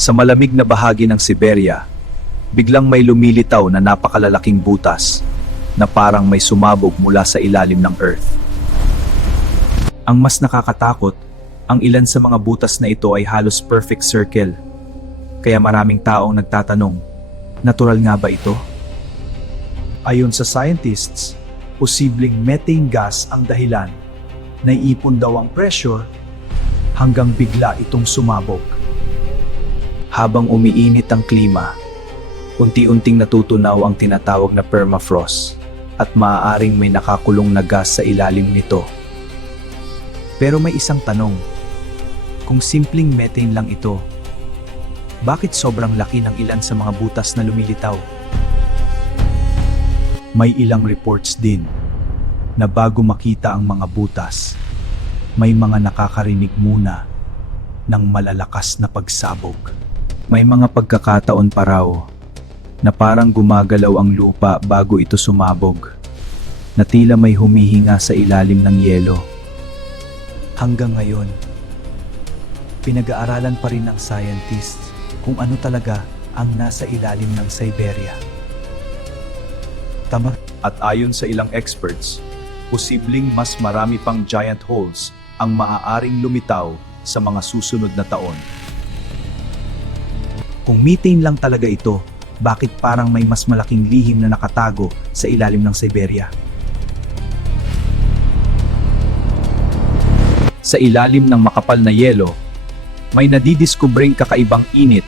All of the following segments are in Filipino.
Sa malamig na bahagi ng Siberia, biglang may lumilitaw na napakalalaking butas na parang may sumabog mula sa ilalim ng Earth. Ang mas nakakatakot, ang ilan sa mga butas na ito ay halos perfect circle. Kaya maraming taong nagtatanong, natural nga ba ito? Ayon sa scientists, posibleng methane gas ang dahilan. Naiipon daw ang pressure hanggang bigla itong sumabog. Habang umiinit ang klima, unti-unting natutunaw ang tinatawag na permafrost at maaaring may nakakulong na gas sa ilalim nito. Pero may isang tanong, kung simpleng methane lang ito, bakit sobrang laki ng ilan sa mga butas na lumilitaw? May ilang reports din na bago makita ang mga butas, may mga nakakarinig muna ng malalakas na pagsabog. May mga pagkakataon pa raw na parang gumagalaw ang lupa bago ito sumabog, na tila may humihinga sa ilalim ng yelo. Hanggang ngayon, pinag-aaralan pa rin ng scientists kung ano talaga ang nasa ilalim ng Siberia. Tama. At ayon sa ilang experts, posibleng mas marami pang giant holes ang maaaring lumitaw sa mga susunod na taon. Kung methane lang talaga ito, bakit parang may mas malaking lihim na nakatago sa ilalim ng Siberia? Sa ilalim ng makapal na yelo, may nadidiskubreng kakaibang init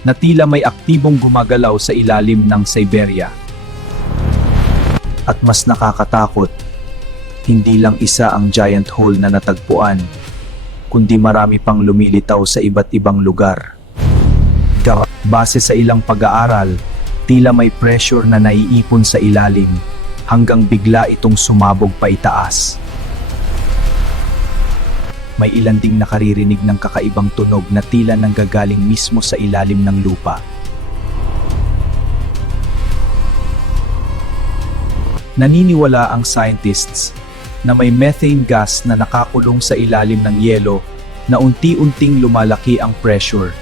na tila may aktibong gumagalaw sa ilalim ng Siberia. At mas nakakatakot, hindi lang isa ang giant hole na natagpuan, kundi marami pang lumilitaw sa iba't ibang lugar. Base sa ilang pag-aaral, tila may pressure na naiipon sa ilalim hanggang bigla itong sumabog pa itaas. May ilan ding nakaririnig ng kakaibang tunog na tila nanggagaling mismo sa ilalim ng lupa. Naniniwala ang scientists na may methane gas na nakakulong sa ilalim ng yelo na unti-unting lumalaki ang pressure.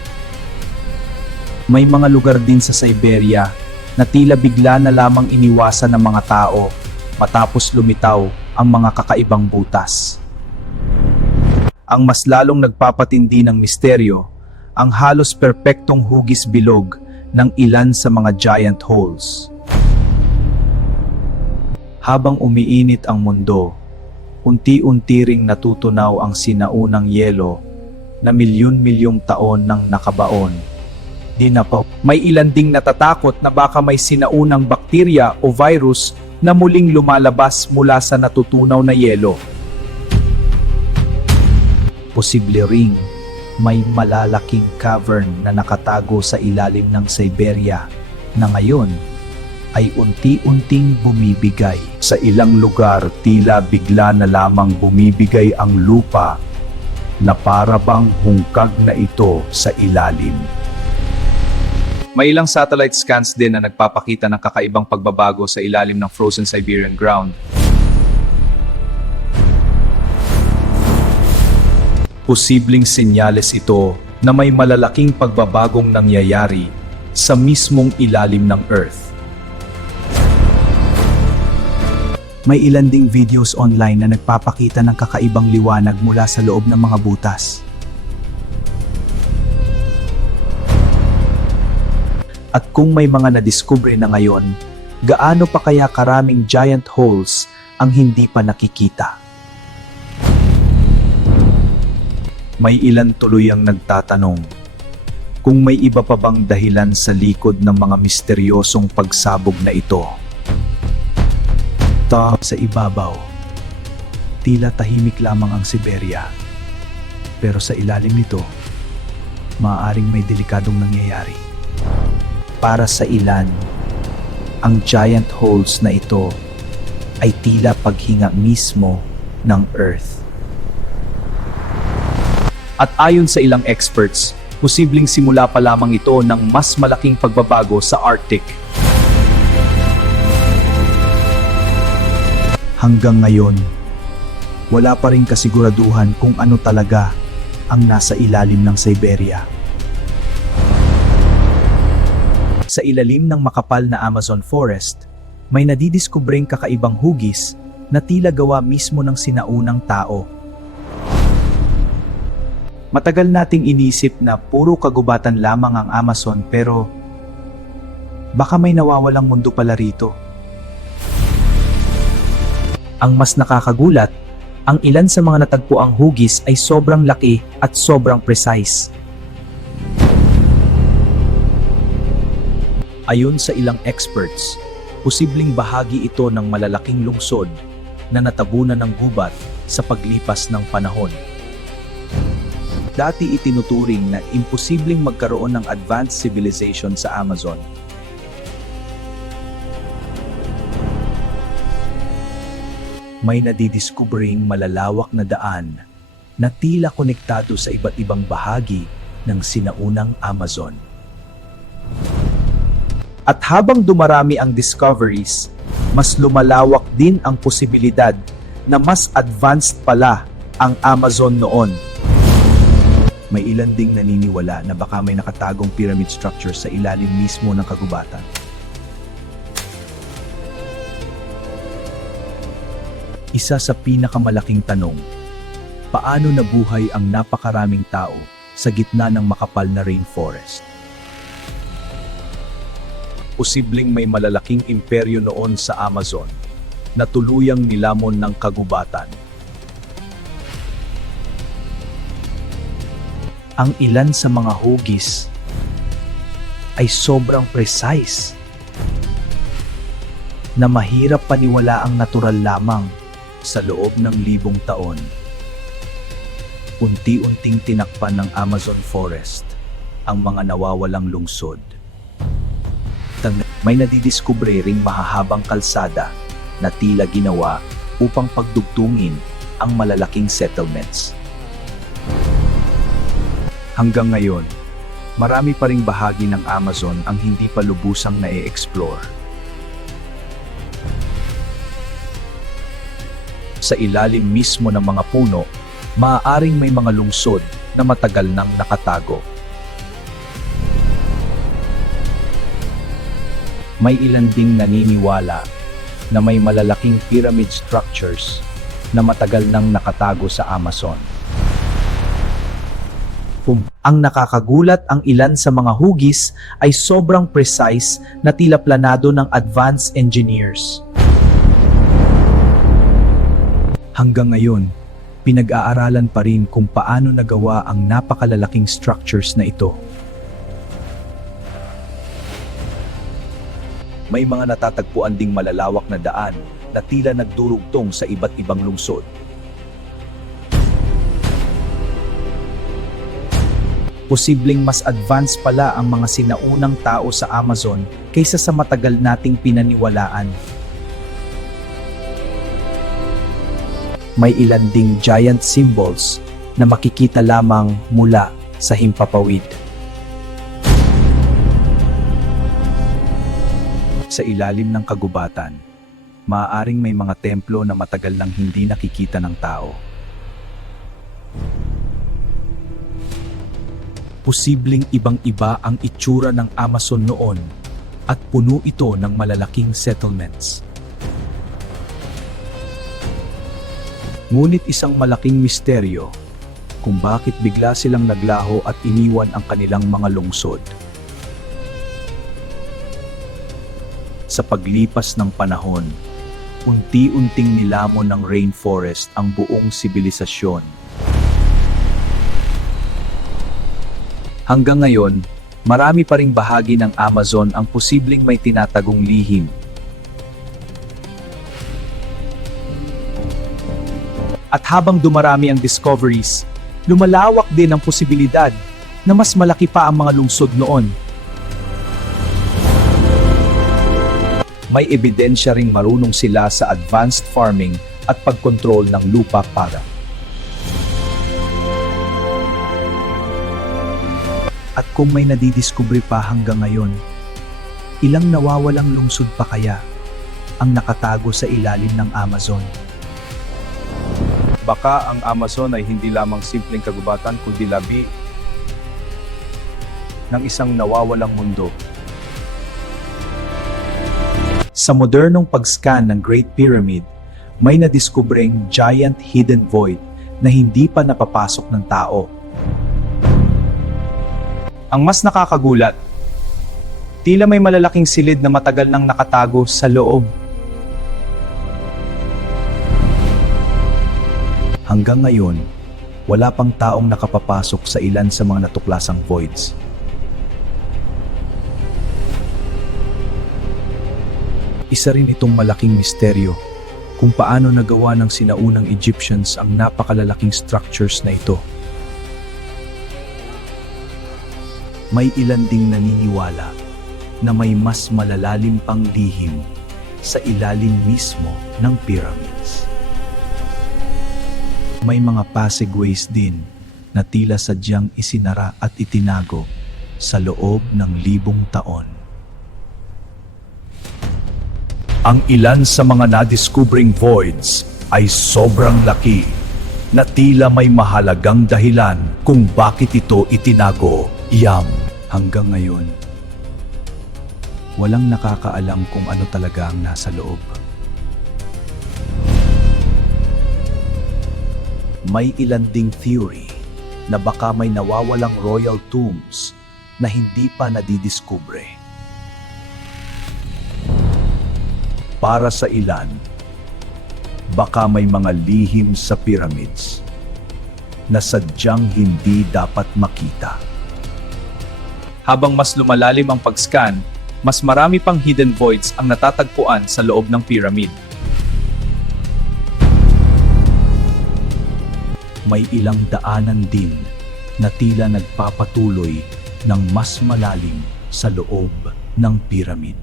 May mga lugar din sa Siberia na tila bigla na lamang iniwasan ng mga tao matapos lumitaw ang mga kakaibang butas. Ang mas lalong nagpapatindi ng misteryo, ang halos perpektong hugis bilog ng ilan sa mga giant holes. Habang umiinit ang mundo, unti-unti ring natutunaw ang sinaunang yelo na milyon-milyong taon nang nakabaon. May ilan ding natatakot na baka may sinaunang bakterya o virus na muling lumalabas mula sa natutunaw na yelo. Posible ring may malalaking cavern na nakatago sa ilalim ng Siberia na ngayon ay unti-unting bumibigay. Sa ilang lugar, tila bigla na lamang bumibigay ang lupa na para bang hungkag na ito sa ilalim. May ilang satellite scans din na nagpapakita ng kakaibang pagbabago sa ilalim ng frozen Siberian ground. Posibleng senyales ito na may malalaking pagbabagong nangyayari sa mismong ilalim ng Earth. May ilan ding videos online na nagpapakita ng kakaibang liwanag mula sa loob ng mga butas. At kung may mga nadiskubre na ngayon, gaano pa kaya karaming giant holes ang hindi pa nakikita? May ilan tuloy ang nagtatanong kung may iba pa bang dahilan sa likod ng mga misteryosong pagsabog na ito. Sa ibabaw, tila tahimik lamang ang Siberia, pero sa ilalim nito, maaaring may delikadong nangyayari. Para sa ilan, ang giant holes na ito ay tila paghinga mismo ng Earth. At ayon sa ilang experts, posibleng simula pa lamang ito ng mas malaking pagbabago sa Arctic. Hanggang ngayon, wala pa rin kasiguraduhan kung ano talaga ang nasa ilalim ng Siberia. Sa ilalim ng makapal na Amazon forest, may nadidiskubreng kakaibang hugis na tila gawa mismo ng sinaunang tao. Matagal nating inisip na puro kagubatan lamang ang Amazon, pero baka may nawawalang mundo pala rito. Ang mas nakakagulat, ang ilan sa mga natagpuang hugis ay sobrang laki at sobrang precise. Ayon sa ilang experts, posibleng bahagi ito ng malalaking lungsod na natabunan ng gubat sa paglipas ng panahon. Dati itinuturing na imposibleng magkaroon ng advanced civilization sa Amazon. May nadidiskubring malalawak na daan na tila konektado sa iba't ibang bahagi ng sinaunang Amazon. At habang dumarami ang discoveries, mas lumalawak din ang posibilidad na mas advanced pala ang Amazon noon. May ilan ding naniniwala na baka may nakatagong pyramid structure sa ilalim mismo ng kagubatan. Isa sa pinakamalaking tanong, paano nabuhay ang napakaraming tao sa gitna ng makapal na rainforest? Posibleng may malalaking imperyo noon sa Amazon na tuluyang nilamon ng kagubatan. Ang ilan sa mga hugis ay sobrang precise na mahirap paniwalaang natural lamang. Sa loob ng libong taon, unti-unting tinakpan ng Amazon forest ang mga nawawalang lungsod. May nadidiskubre ring mahahabang kalsada na tila ginawa upang pagdugtungin ang malalaking settlements. Hanggang ngayon, marami pa ring bahagi ng Amazon ang hindi pa lubusang na-e-explore. Sa ilalim mismo ng mga puno, maaaring may mga lungsod na matagal nang nakatago. May ilan ding naniniwala na may malalaking pyramid structures na matagal nang nakatago sa Amazon. Ang nakakagulat, ang ilan sa mga hugis ay sobrang precise na tila planado ng advanced engineers. Hanggang ngayon, pinag-aaralan pa rin kung paano nagawa ang napakalalaking structures na ito. May mga natatagpuan ding malalawak na daan na tila nagdurugtong sa iba't ibang lungsod. Posibleng mas advanced pala ang mga sinaunang tao sa Amazon kaysa sa matagal nating pinaniwalaan. May ilan ding giant symbols na makikita lamang mula sa himpapawid. Sa ilalim ng kagubatan, maaaring may mga templo na matagal nang hindi nakikita ng tao. Posibleng ibang-iba ang itsura ng Amazon noon at puno ito ng malalaking settlements. Ngunit isang malaking misteryo kung bakit bigla silang naglaho at iniwan ang kanilang mga lungsod. Sa paglipas ng panahon, unti-unting nilamon ng rainforest ang buong sibilisasyon. Hanggang ngayon, marami pa ring bahagi ng Amazon ang posibleng may tinatagong lihim. At habang dumarami ang discoveries, lumalawak din ang posibilidad na mas malaki pa ang mga lungsod noon. May ebidensya ring marunong sila sa advanced farming at pagkontrol ng lupa para. At kung may nadidiskubre pa hanggang ngayon, ilang nawawalang lungsod pa kaya ang nakatago sa ilalim ng Amazon? Baka ang Amazon ay hindi lamang simpleng kagubatan kundi labi ng isang nawawalang mundo Sa modernong pag-scan ng Great Pyramid, may nadiskubreng giant hidden void na hindi pa napapasok ng tao. Ang mas nakakagulat, tila may malalaking silid na matagal nang nakatago sa loob. Hanggang ngayon, wala pang taong nakapapasok sa ilan sa mga natuklasang voids. Isa rin itong malaking misteryo kung paano nagawa ng sinaunang Egyptians ang napakalalaking structures na ito. May ilan ding naniniwala na may mas malalalim pang lihim sa ilalim mismo ng pyramids. May mga passageways din na tila sadyang isinara at itinago sa loob ng libong taon. Ang ilan sa mga nadiskubring voids ay sobrang laki na tila may mahalagang dahilan kung bakit ito itinago. Hanggang ngayon, walang nakakaalam kung ano talaga ang nasa loob. May ilan ding theory na baka may nawawalang royal tombs na hindi pa nadidiskubre. Para sa ilan, baka may mga lihim sa pyramids na sadyang hindi dapat makita. Habang mas lumalalim ang pag-scan, mas marami pang hidden voids ang natatagpuan sa loob ng pyramid. May ilang daanan din na tila nagpapatuloy ng mas malalim sa loob ng pyramid.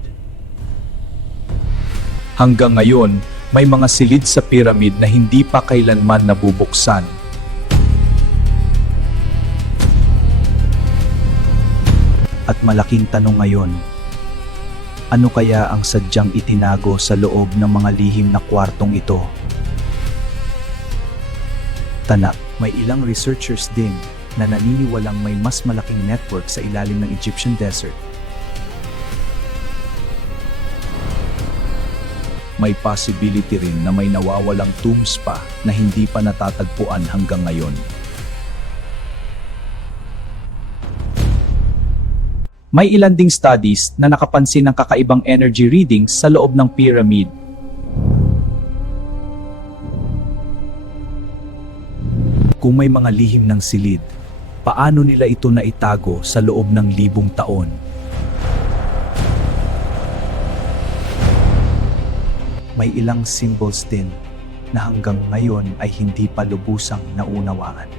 Hanggang ngayon, may mga silid sa pyramid na hindi pa kailanman nabubuksan. At malaking tanong ngayon, ano kaya ang sadyang itinago sa loob ng mga lihim na kwartong ito? Tanak, may ilang researchers din na naniniwalang may mas malaking network sa ilalim ng Egyptian desert. May possibility rin na may nawawalang tombs pa na hindi pa natatagpuan hanggang ngayon. May ilan ding studies na nakapansin ng kakaibang energy readings sa loob ng pyramid. Kung may mga lihim ng silid, paano nila ito naitago sa loob ng libong taon? May ilang symbols din na hanggang ngayon ay hindi pa lubusang naunawaan.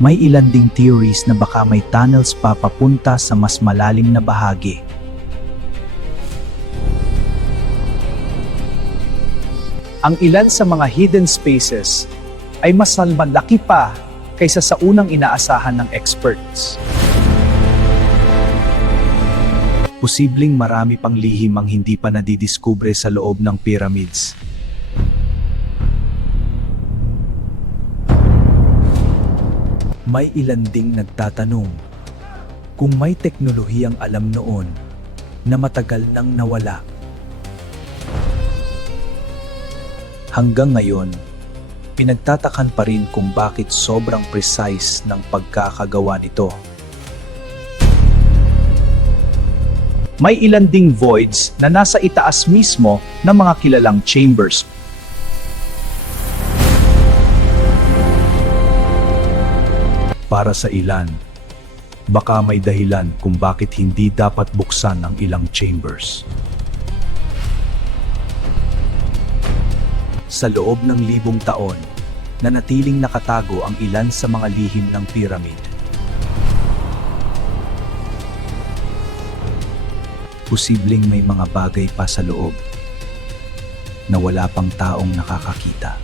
May ilan ding theories na baka may tunnels pa papunta sa mas malalim na bahagi. Ang ilan sa mga hidden spaces ay mas malaki pa kaysa sa unang inaasahan ng experts. Posibleng marami pang lihim ang hindi pa nadidiskubre sa loob ng pyramids. May ilan ding nagtatanong kung may teknolohiyang alam noon na matagal nang nawala. Hanggang ngayon, pinagtatakan pa rin kung bakit sobrang precise ng pagkakagawa nito. May ilan ding voids na nasa itaas mismo ng mga kilalang chambers. Para sa ilan, baka may dahilan kung bakit hindi dapat buksan ang ilang chambers. Sa loob ng libong taon, nanatiling nakatago ang ilan sa mga lihim ng pyramid. Posibleng may mga bagay pa sa loob na wala pang taong nakakakita.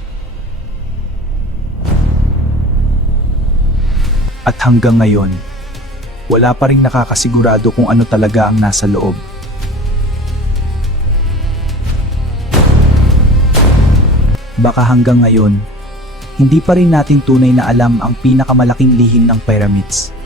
At hanggang ngayon, wala pa ring nakakasigurado kung ano talaga ang nasa loob. Baka hanggang ngayon, hindi pa rin natin tunay na alam ang pinakamalaking lihim ng pyramids.